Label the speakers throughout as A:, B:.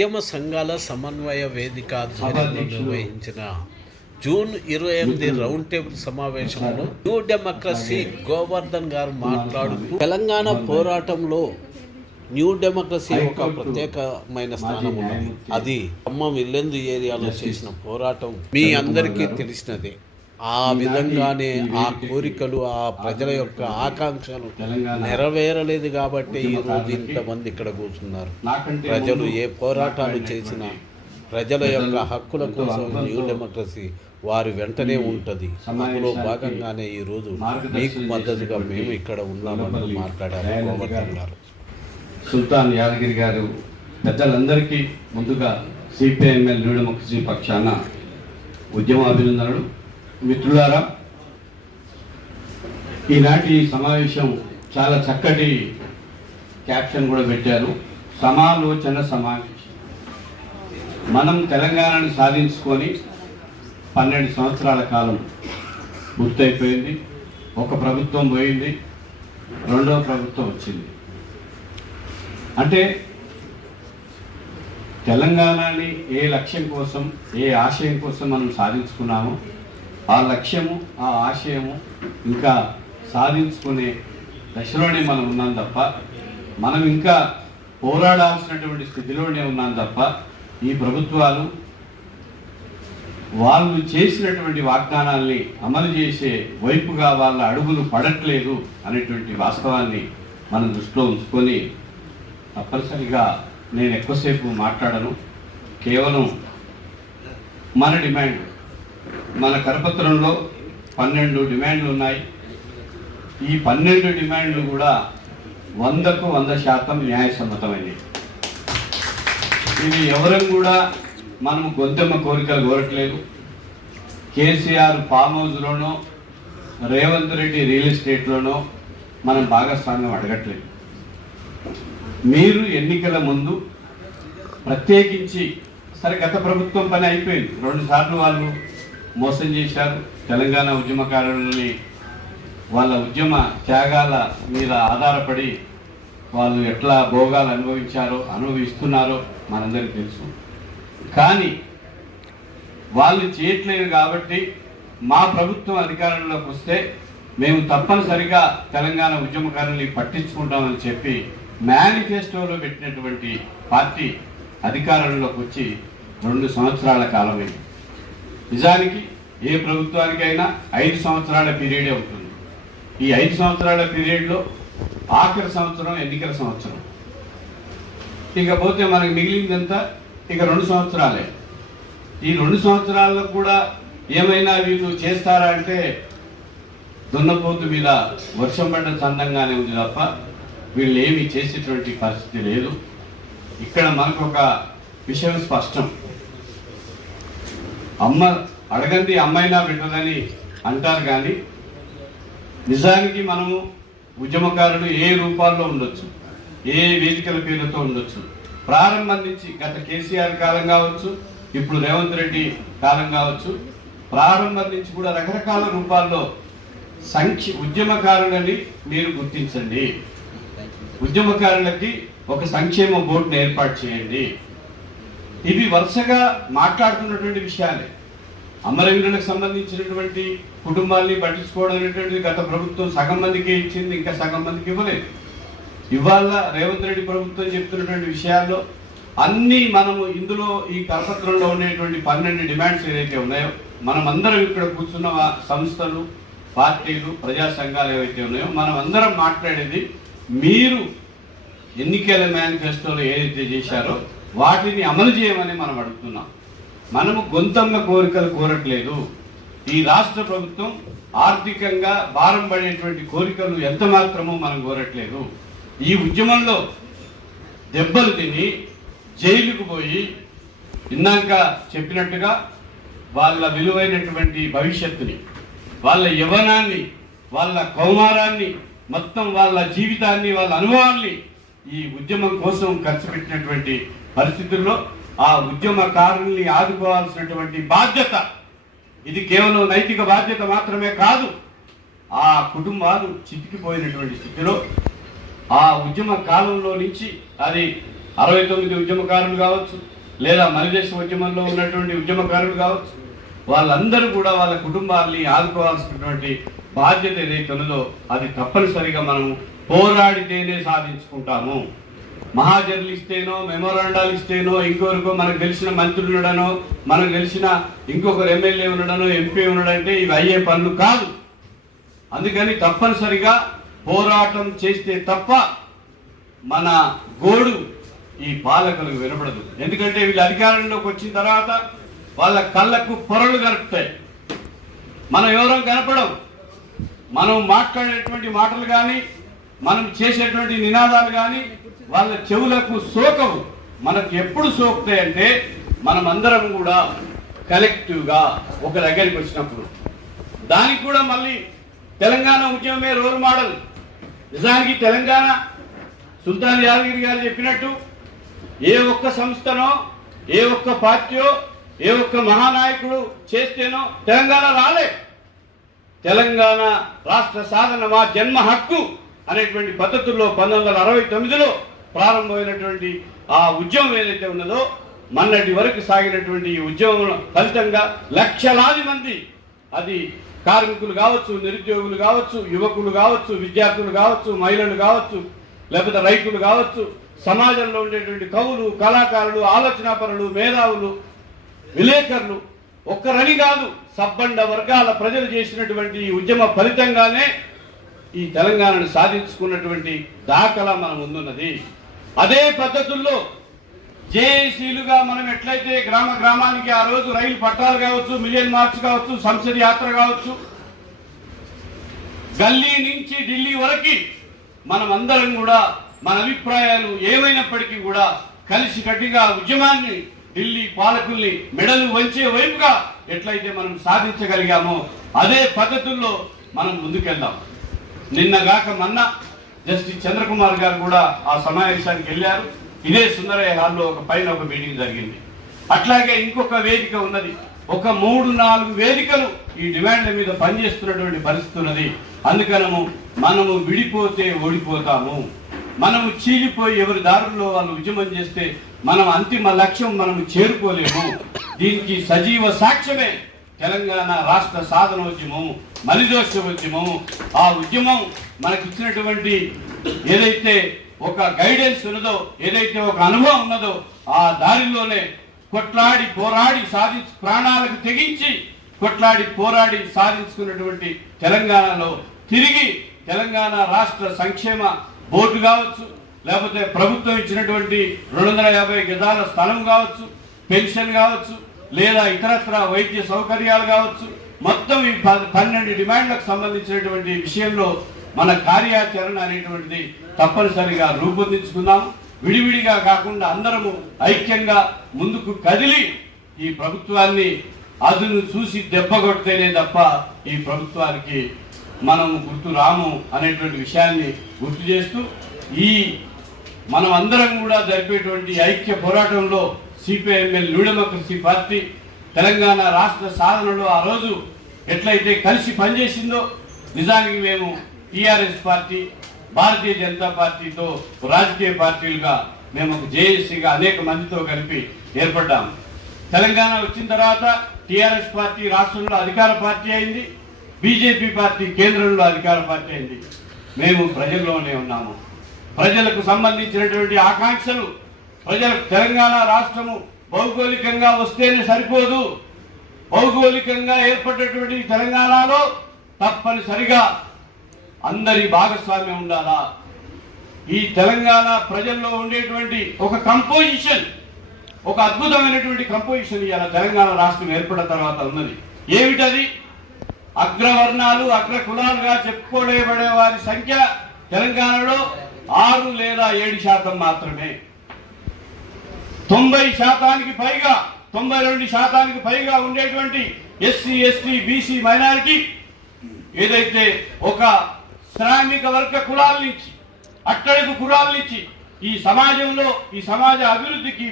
A: ఉద్యమ సంఘాల సమన్వయ వేదిక ఆధ్వర్యంలో నిర్వహించిన జూన్ ఇరవై ఎనిమిది రౌండ్ టేబుల్ సమావేశంలో న్యూ డెమోక్రసీ గోవర్ధన్ గారు మాట్లాడుతూ తెలంగాణ పోరాటంలో న్యూ డెమోక్రసీ ఒక ప్రత్యేకమైన స్థానం ఉన్నది. అది ఖమ్మం ఇల్లెందు ఏరియాలో చేసిన పోరాటం. మీ అందరికీ తెలిసినదే. ఆ విధంగానే ఆ కోరికలు ఆ ప్రజల యొక్క ఆకాంక్షలు నెరవేరలేదు కాబట్టి ఈ రోజు ఇంతమంది ఇక్కడ కూర్చున్నారు. ప్రజలు ఏ పోరాటాలు చేసినా ప్రజల యొక్క హక్కుల కోసం న్యూ డెమోక్రసీ వారి వెంటనే ఉంటుంది. అందులో భాగంగానే ఈ రోజు మీకు మద్దతుగా మేము ఇక్కడ ఉన్నామని మాట్లాడారు గోవర్ధన్ గారు
B: సుల్తాన్ యాదగిరి గారు పెద్దలందరికీ ముందుగా సిపిఐఎంఎల్ న్యూడెమోక్రసీ పక్షాన ఉద్యమ అభినందనలు మిత్రులారా ఈనాటి సమావేశం చాలా చక్కటి క్యాప్షన్ కూడా పెట్టారు. సమాలోచన సమావేశం. మనం తెలంగాణను సాధించుకొని పన్నెండు సంవత్సరాల కాలం పూర్తయిపోయింది ఒక ప్రభుత్వం పోయింది రెండవ ప్రభుత్వం వచ్చింది. అంటే తెలంగాణని ఏ లక్ష్యం కోసం ఏ ఆశయం కోసం మనం సాధించుకున్నామో ఆ లక్ష్యము ఆ ఆశయము ఇంకా సాధించుకునే దశలోనే మనం ఉన్నాం తప్ప మనం ఇంకా పోరాడాల్సినటువంటి స్థితిలోనే ఉన్నాం తప్ప ఈ ప్రభుత్వాలు వాళ్ళు చేసినటువంటి వాగ్దానాల్ని అమలు చేసే వైపుగా వాళ్ళ అడుగులు పడట్లేదు అనేటువంటి వాస్తవాన్ని మనం దృష్టిలో ఉంచుకొని తప్పనిసరిగా నేను ఎక్కువసేపు మాట్లాడను. కేవలం మన డిమాండ్ మన కరపత్రంలో పన్నెండు డిమాండ్లు ఉన్నాయి. ఈ పన్నెండు డిమాండ్లు కూడా వందకు వంద శాతం న్యాయసమ్మతమైనవి. ఇది ఎవరం కూడా మనం గొంతెమ్మ కోరికలు కోరట్లేదు. కేసీఆర్ ఫామ్ హౌస్లోనో రేవంత్ రెడ్డి రియల్ ఎస్టేట్లోనో మనం భాగస్వామ్యం అడగట్లేదు. మీరు ఎన్నికల ముందు ప్రత్యేకించి సరే గత ప్రభుత్వం పని అయిపోయింది. రెండు సార్లు వాళ్ళు మోసం చేశారు. తెలంగాణ ఉద్యమకారులని వాళ్ళ ఉద్యమ త్యాగాల మీద ఆధారపడి వాళ్ళు ఎట్లా భోగాలు అనుభవించారో అనుభవిస్తున్నారో మనందరికీ తెలుసు. కానీ వాళ్ళు చేయట్లేదు కాబట్టి మా ప్రభుత్వం అధికారంలోకి వస్తే మేము తప్పనిసరిగా తెలంగాణ ఉద్యమకారుల్ని పట్టించుకుంటామని చెప్పి మేనిఫెస్టోలో పెట్టినటువంటి పార్టీ అధికారంలోకి వచ్చి రెండు సంవత్సరాల కాలమైంది. నిజానికి ఏ ప్రభుత్వానికైనా ఐదు సంవత్సరాల పీరియడే ఉంటుంది. ఈ ఐదు సంవత్సరాల పీరియడ్లో ఆఖరి సంవత్సరం ఎన్నికల సంవత్సరం. ఇకపోతే మనకి మిగిలిందంతా ఇక రెండు సంవత్సరాలే. ఈ రెండు సంవత్సరాల్లో కూడా ఏమైనా వీళ్ళు చేస్తారా అంటే దున్నపోతు మీద వర్షం పడ్డ చందంగానే ఉంది తప్ప వీళ్ళు ఏమీ చేసేటువంటి పరిస్థితి లేదు. ఇక్కడ మనకు ఒక విషయం స్పష్టం. అమ్మ అడగంది అమ్మైనా పెట్టదని అంటారు కానీ నిజానికి మనము ఉద్యమకారులు ఏ రూపాల్లో ఉండొచ్చు ఏ వేదికల పేరుతో ఉండొచ్చు ప్రారంభం నుంచి గత కేసీఆర్ కాలం కావచ్చు ఇప్పుడు రేవంత్ రెడ్డి కాలం కావచ్చు ప్రారంభం నుంచి కూడా రకరకాల రూపాల్లో సంఖ్య ఉద్యమకారులని మీరు గుర్తించండి. ఉద్యమకారులకి ఒక సంక్షేమ బోర్డును ఏర్పాటు చేయండి. ఇవి వరుసగా మాట్లాడుతున్నటువంటి విషయాలే. అమరవీరులకు సంబంధించినటువంటి కుటుంబాల్ని పట్టించుకోవడం అనేటువంటిది గత ప్రభుత్వం సగం మందికి ఇచ్చింది ఇంకా సగం మందికి ఇవ్వలేదు. ఇవాళ రేవంత్ రెడ్డి ప్రభుత్వం చెప్తున్నటువంటి విషయాల్లో అన్నీ మనము ఇందులో ఈ కరపత్రంలో ఉండేటువంటి పన్నెండు డిమాండ్స్ ఏదైతే ఉన్నాయో మనం అందరం ఇక్కడ కూర్చున్న సంస్థలు పార్టీలు ప్రజా సంఘాలు ఏవైతే ఉన్నాయో మనం అందరం మాట్లాడేది మీరు ఎన్నికల మేనిఫెస్టోలో ఏదైతే చేశారో వాటిని అమలు చేయమని మనం అడుగుతున్నాం. మనము గొంతమ్మ కోరికలు కోరట్లేదు. ఈ రాష్ట్ర ప్రభుత్వం ఆర్థికంగా భారం పడేటువంటి కోరికలు ఎంత మాత్రమో మనం కోరట్లేదు. ఈ ఉద్యమంలో దెబ్బలు తిని జైలుకు పోయి ఇందాక చెప్పినట్టుగా వాళ్ళ విలువైనటువంటి భవిష్యత్తుని వాళ్ళ యవ్వనాన్ని వాళ్ళ కౌమారాన్ని మొత్తం వాళ్ళ జీవితాన్ని వాళ్ళ అనుభవాల్ని ఈ ఉద్యమం కోసం ఖర్చు పెట్టినటువంటి పరిస్థితుల్లో ఆ ఉద్యమకారుల్ని ఆదుకోవాల్సినటువంటి బాధ్యత ఇది కేవలం నైతిక బాధ్యత మాత్రమే కాదు ఆ కుటుంబాలు చితికిపోయినటువంటి స్థితిలో ఆ ఉద్యమ కాలంలో నుంచి అది అరవై తొమ్మిది ఉద్యమకారులు కావచ్చు లేదా మనదేశ ఉద్యమంలో ఉన్నటువంటి ఉద్యమకారులు కావచ్చు వాళ్ళందరూ కూడా వాళ్ళ కుటుంబాల్ని ఆదుకోవాల్సినటువంటి బాధ్యత ఏదైతే ఉన్నదో అది తప్పనిసరిగా మనం పోరాడితేనే సాధించుకుంటాము. మహాజర్లు ఇస్తేనో మెమోరాండాలు ఇస్తేనో ఇంకొకరికో మనకు తెలిసిన మంత్రులు ఉండడనో మనకు తెలిసిన ఇంకొకరు ఎమ్మెల్యే ఉండడనో ఎంపీ ఉండడంటే ఇవి అయ్యే పనులు కాదు. అందుకని తప్పనిసరిగా పోరాటం చేస్తే తప్ప మన గోడు ఈ పాలకులకు వినపడదు. ఎందుకంటే వీళ్ళు అధికారంలోకి వచ్చిన తర్వాత వాళ్ళ కళ్ళకు పొరలు కలుపుతాయి. మనం ఎవరం కనపడం మనం మాట్లాడేటువంటి మాటలు కానీ మనం చేసేటువంటి నినాదాలు కానీ వాళ్ళ చెవులకు సోకవు మనకు ఎప్పుడు సోకుతాయి అంటే మనం అందరం కూడా కలెక్టివ్గా ఒక దగ్గరికి వచ్చినప్పుడు. దానికి కూడా మళ్ళీ తెలంగాణ ఉద్యమమే రోల్ మోడల్. నిజానికి తెలంగాణ సుల్తాన్ యాదగిరి గారు చెప్పినట్టు ఏ ఒక్క సంస్థనో ఏ ఒక్క పార్టీయో ఏ ఒక్క మహానాయకుడు చేస్తేనో తెలంగాణ రాలే. తెలంగాణ రాష్ట్ర సాధన మా జన్మ హక్కు అనేటువంటి పద్ధతుల్లో పంతొమ్మిది వందల అరవై తొమ్మిదిలో ప్రారంభమైనటువంటి ఆ ఉద్యమం ఏదైతే ఉన్నదో మొన్నటి వరకు సాగినటువంటి ఈ ఉద్యమం ఫలితంగా లక్షలాది మంది అది కార్మికులు కావచ్చు నిరుద్యోగులు కావచ్చు యువకులు కావచ్చు విద్యార్థులు కావచ్చు మహిళలు కావచ్చు లేకపోతే రైతులు కావచ్చు సమాజంలో ఉండేటువంటి కవులు కళాకారులు ఆలోచనాపరులు మేధావులు విలేకరులు ఒక్కరని కాదు సబ్బండ వర్గాల ప్రజలు చేసినటువంటి ఈ ఉద్యమ ఫలితంగానే ఈ తెలంగాణను సాధించుకున్నటువంటి దాఖలా మన ముందున్నది. అదే పద్ధతుల్లో జేఏసీలుగా మనం ఎట్లయితే గ్రామ గ్రామానికి ఆ రోజు రైలు పట్టాలు కావచ్చు మిలియన్ మార్చ్ కావచ్చు సంసద్ యాత్ర కావచ్చు గల్లీ నుంచి ఢిల్లీ వరకు మనం అందరం కూడా మన అభిప్రాయాలు ఏమైనప్పటికీ కూడా కలిసి కట్టిగా ఉద్యమాన్ని ఢిల్లీ పాలకుల్ని మెడలు వంచే వైపుగా ఎట్లయితే మనం సాధించగలిగామో అదే పద్ధతుల్లో మనం ముందుకెళ్దాం. నిన్నగాక మొన్న జస్టిస్ చంద్రకుమార్ గారు కూడా ఆ సమావేశానికి వెళ్ళారు. ఇదే సుందరయ్య హాల్లో ఒక పైన ఒక మీటింగ్ జరిగింది. అట్లాగే ఇంకొక వేదిక ఉన్నది. ఒక మూడు నాలుగు వేదికలు ఈ డిమాండ్ల మీద పనిచేస్తున్నటువంటి పరిస్థితి ఉన్నది. అందుకనము మనము విడిపోతే ఓడిపోతాము. మనము చీలిపోయి ఎవరి దారుల్లో వాళ్ళు ఉద్యమం చేస్తే మనం అంతిమ లక్ష్యం మనము చేరుకోలేము. దీనికి సజీవ సాక్ష్యమే తెలంగాణ రాష్ట్ర సాధనోద్యమము. మలిదోష ఉద్యమము ఆ ఉద్యమం మనకిచ్చినటువంటి ఏదైతే ఒక గైడెన్స్ ఉన్నదో ఏదైతే ఒక అనుభవం ఉన్నదో ఆ దారిలోనే కొట్లాడి పోరాడి సాధించి ప్రాణాలకు తెగించి కొట్లాడి పోరాడి సాధించుకున్నటువంటి తెలంగాణలో తిరిగి తెలంగాణ రాష్ట్ర సంక్షేమ బోర్డు కావచ్చు లేకపోతే ప్రభుత్వం ఇచ్చినటువంటి రెండు వందల యాభై గజాల స్థలం కావచ్చు పెన్షన్ కావచ్చు లేదా ఇతరత్ర వైద్య సౌకర్యాలు కావచ్చు మొత్తం ఈ ప- పన్నెండు డిమాండ్లకు సంబంధించినటువంటి విషయంలో మన కార్యాచరణ అనేటువంటిది తప్పనిసరిగా రూపొందించుకుందాం. విడివిడిగా కాకుండా అందరము ఐక్యంగా ముందుకు కదిలి ఈ ప్రభుత్వాన్ని అదును చూసి దెబ్బ కొడితేనే తప్ప ఈ ప్రభుత్వానికి మనం గుర్తు రాము అనేటువంటి విషయాన్ని గుర్తు చేస్తూ ఈ మనం అందరం కూడా జరిపేటువంటి ఐక్య పోరాటంలో CPIML new democracy party Telangana రాష్ట్ర సాధనలో ఆ రోజు ఎట్లయితే కలిసి పనిచేసిందో నిజానికి మేము టిఆర్ఎస్ పార్టీ భారతీయ జనతా పార్టీతో రాజకీయ పార్టీలుగా మేము ఒక జేఏసీగా అనేక మందితో కలిపి ఏర్పడ్డాము తెలంగాణ వచ్చిన తర్వాత టిఆర్ఎస్ పార్టీ రాష్ట్రంలో అధికార పార్టీ అయింది బీజేపీ పార్టీ కేంద్రంలో అధికార పార్టీ అయింది. మేము ప్రజల్లోనే ఉన్నాము. ప్రజలకు సంబంధించినటువంటి ఆకాంక్షలు ప్రజలకు తెలంగాణ రాష్ట్రము భౌగోళికంగా వస్తేనే సరిపోదు. భౌగోళికంగా ఏర్పడినటువంటి తెలంగాణలో తప్పనిసరిగా అందరి భాగస్వామ్యం ఉండాలా? ఈ తెలంగాణ ప్రజల్లో ఉండేటువంటి ఒక కంపోజిషన్ ఒక అద్భుతమైనటువంటి కంపోజిషన్ ఇవాళ తెలంగాణ రాష్ట్రం ఏర్పడిన తర్వాత ఉన్నది ఏమిటది? అగ్రవర్ణాలు అగ్ర కులాలుగా చెప్పుకోబడే వారి సంఖ్య తెలంగాణలో ఆరు లేదా ఏడు శాతం మాత్రమే. తొంభై శాతానికి పైగా తొంభై రెండు శాతానికి పైగా ఉండేటువంటి ఎస్సీ ఎస్టీ బీసీ మైనారిటీ ఏదైతే ఒక శ్రామిక వర్గ కులాల నుంచి అట్టడుగు కులాల నుంచి ఈ సమాజంలో ఈ సమాజ అభివృద్ధికి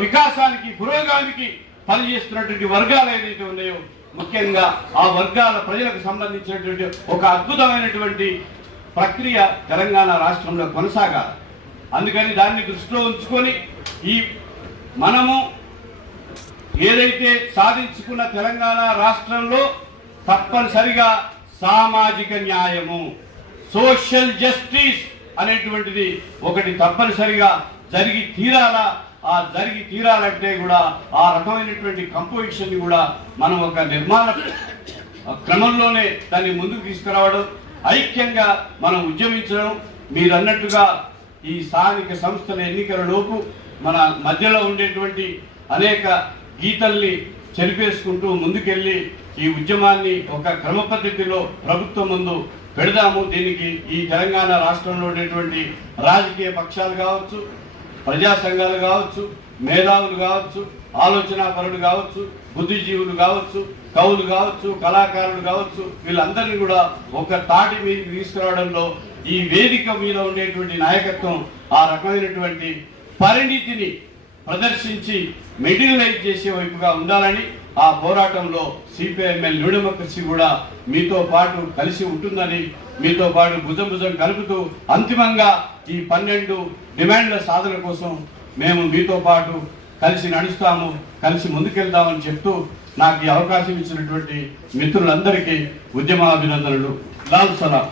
B: వికాసానికి పురోగామికి పనిచేస్తున్నటువంటి వర్గాలు ఏదైతే ఉన్నాయో ముఖ్యంగా ఆ వర్గాల ప్రజలకు సంబంధించినటువంటి ఒక అద్భుతమైనటువంటి ప్రక్రియ తెలంగాణ రాష్ట్రంలో కొనసాగాలి. అందుకని దాన్ని దృష్టిలో ఉంచుకొని ఈ మనము ఏదైతే సాధించుకున్న తెలంగాణ రాష్ట్రంలో తప్పనిసరిగా సామాజిక న్యాయము సోషల్ జస్టిస్ అనేటువంటిది ఒకటి తప్పనిసరిగా జరిగి తీరాలా ఆ జరిగి తీరాలంటే కూడా ఆ రకమైనటువంటి కంపోజిషన్ కూడా మనం ఒక నిర్మాణ క్రమంలోనే దాన్ని ముందుకు తీసుకురావడం ఐక్యంగా మనం ఉద్యమించడం. మీరు అన్నట్టుగా ఈ స్థానిక సంస్థల ఎన్నికల లోపు మన మధ్యలో ఉండేటువంటి అనేక గీతల్ని చెరిపేసుకుంటూ ముందుకెళ్ళి ఈ ఉద్యమాన్ని ఒక క్రమ పద్ధతిలో ప్రభుత్వం ముందు పెడదాము. దీనికి ఈ తెలంగాణ రాష్ట్రంలో ఉండేటువంటి రాజకీయ పక్షాలు కావచ్చు ప్రజా సంఘాలు కావచ్చు మేధావులు కావచ్చు ఆలోచనాపరులు కావచ్చు బుద్ధిజీవులు కావచ్చు కవులు కావచ్చు కళాకారులు కావచ్చు వీళ్ళందరినీ కూడా ఒక తాటి మీద తీసుకురావడంలో ఈ వేదిక మీద ఉండేటువంటి నాయకత్వం ఆ రకమైనటువంటి పరిణితిని ప్రదర్శించి మెటీరియలైజ్ చేసే వైపుగా ఉండాలని ఆ పోరాటంలో సిపిఐఎంఎల్ న్యూ డెమోక్రసీ కూడా మీతో పాటు కలిసి ఉంటుందని మీతో పాటు భుజం భుజం కలుపుతూ అంతిమంగా ఈ పన్నెండు డిమాండ్ల సాధన కోసం మేము మీతో పాటు కలిసి నడుస్తాము కలిసి ముందుకెళ్దామని చెప్తూ నాకు ఈ అవకాశం ఇచ్చినటువంటి మిత్రులందరికీ ఉద్యమాభినందనలు. లాల్ సలాం.